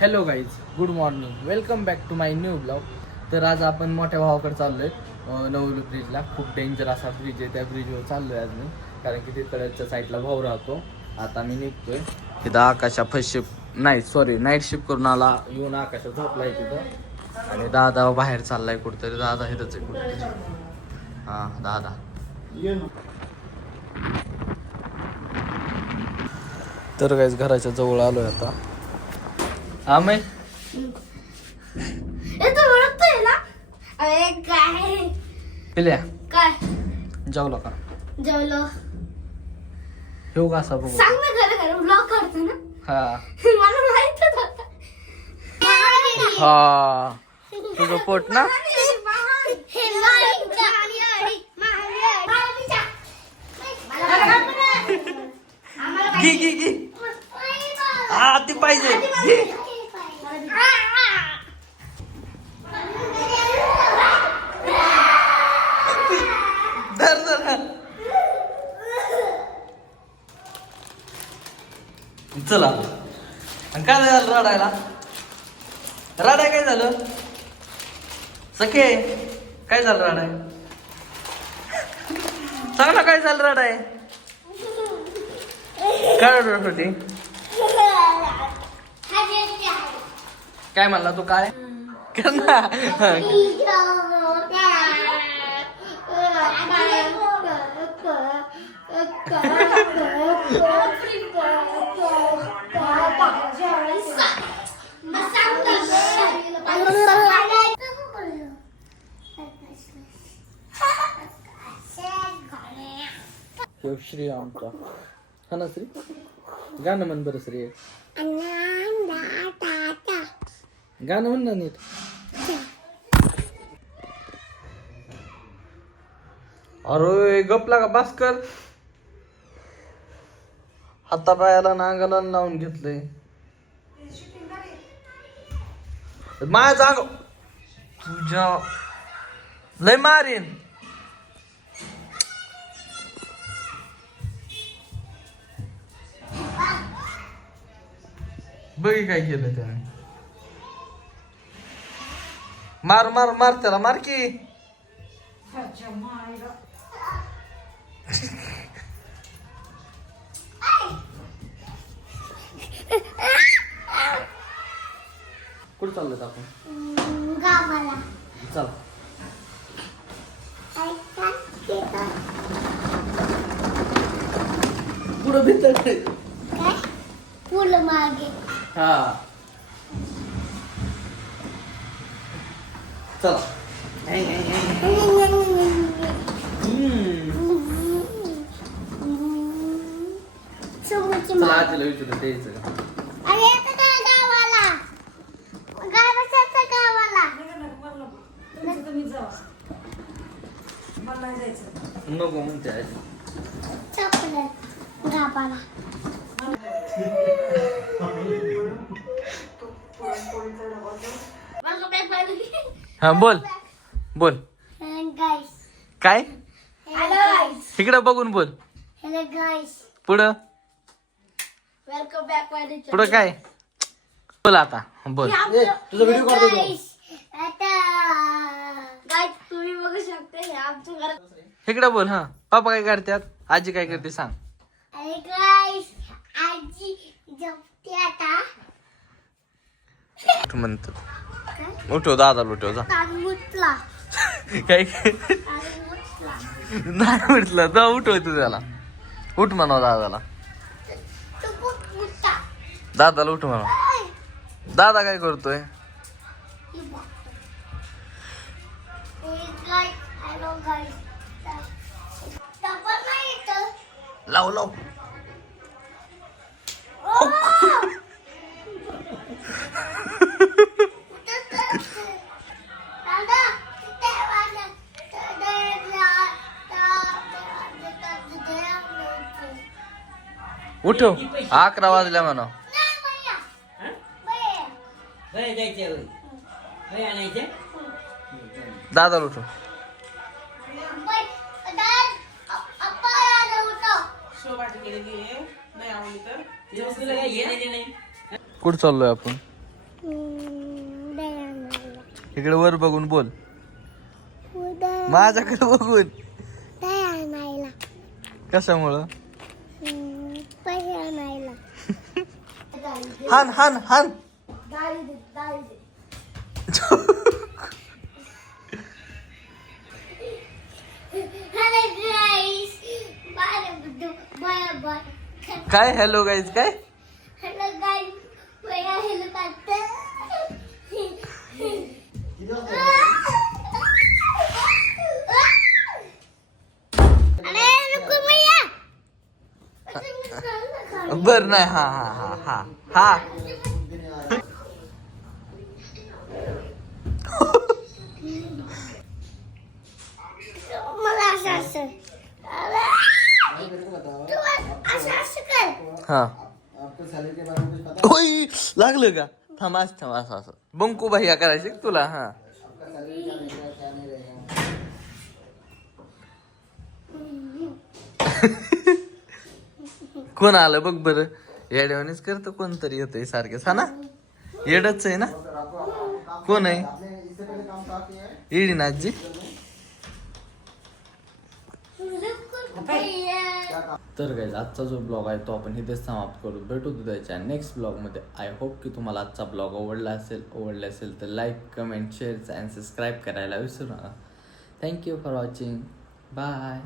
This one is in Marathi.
Hello guys good morning welcome back to my new blog तर आज आपण मोठ्या भावाकडे चाललो आहे नवरी ब्रिजला खूप डेंजर असा ब्रिज आहे. त्या ब्रिजवर चाललो आहे आज मी. कारण की तिकडच्या साईडला भाऊ राहतो. आता मी निघतोय. तिथं आकाशा फर्स्ट शिफ्ट नाही सॉरी नाईट शिफ्ट करून आला. येऊन आकाशा झोपलाय तिथं. आणि दादा बाहेर चाललाय कुठतरी. दादा इथंच आहे कुठतरी. हां दादा. तर काहीच घराच्या जवळ आलोय आता. हा मै हे तू ओळखतोय ना अरे काय पिल्या काय जेवला का जेवलो ठेवू का असा बघू सांग ना खरं खरं ब्लॉग काढतो ना हा मला माहितच होतं हा तुझं पोट ना हे. घे घे घे हा ती पाहिजे घे चला. आणि काय झालं रडायला? रडाय काय झालं? सखे काय झालं रडाय? सांग ना काय झालं रडाय? काय रडत होती? काय म्हणला तू? काय? कर ना श्री आमचा. हा ना श्री? गाणं म्हण बरं श्री. गाणं म्हण ना नीट. अरे गपला का भास्कर हातापायाला नांगाला लावून घेतलंय. माया जाग. तुझ्या लय मारीन. बघी काय केलं त्याने. मार मार मार त्याला मार की. कुठं चाललोय आपण? चला. पुढं भितर फुल मागे. हा. चला. चला. आजीला विचारून द्यायचं नको म्हणते आजी. चपलं गावाला. हा बोल. बोल. काय? इकडं बघून बोल. पुढं. वेलकम बॅक माय पुढं काय? बोल आता. बोल. तुझा व्हिडिओ काढतो आता गाईस तुम्ही बघू शकता हे इकडं बोल हा. पापा काय करतात? आजी काय करते सांग. आजी झोपते आता. तू म्हणतो. काय उठव दादा उठव जा. काय नाही म्हटलं जा उठव तू त्याला. उठ म्हणाव दादाला. दादाला उठ म्हणाव. दादा काय करतोय? लाव लाव. उठव. तुला काय येणं देणं नाही कुठं चाललोय आपण? इकडे वर बघून बोल. माझ्याकडे बघून. कशामुळं? पैसे आणायला. हान हान हान. गाडी दे गाडी दे. Hello guys bye bye bye काय हॅलो गाईज काय? हॅलो गाईस हेलो करते अरे नको भैया बर नाही हा हा हा हा हा। मला असं असं तू असं असं कर. हा। ओय लागलं का? थांब आज थांब असं असं बंकू भैया करायचे का तुला? हा। कोण आलं बघ बरं. येड्यावानीच करतं कोणतरी येतंय सारखेच हा ना? येडच आहे ना? कोण आहे? येडी ना आजी तर गाईज आजचा जो ब्लॉग आहे तो आपण इथेच समाप्त करू. भेटू त्याच्या नेक्स्ट ब्लॉगमध्ये आय होप की तुम्हाला आजचा ब्लॉग आवडला असेल आवडला असेल तर like comment share and subscribe करायला विसरू नका. Thank you for watching bye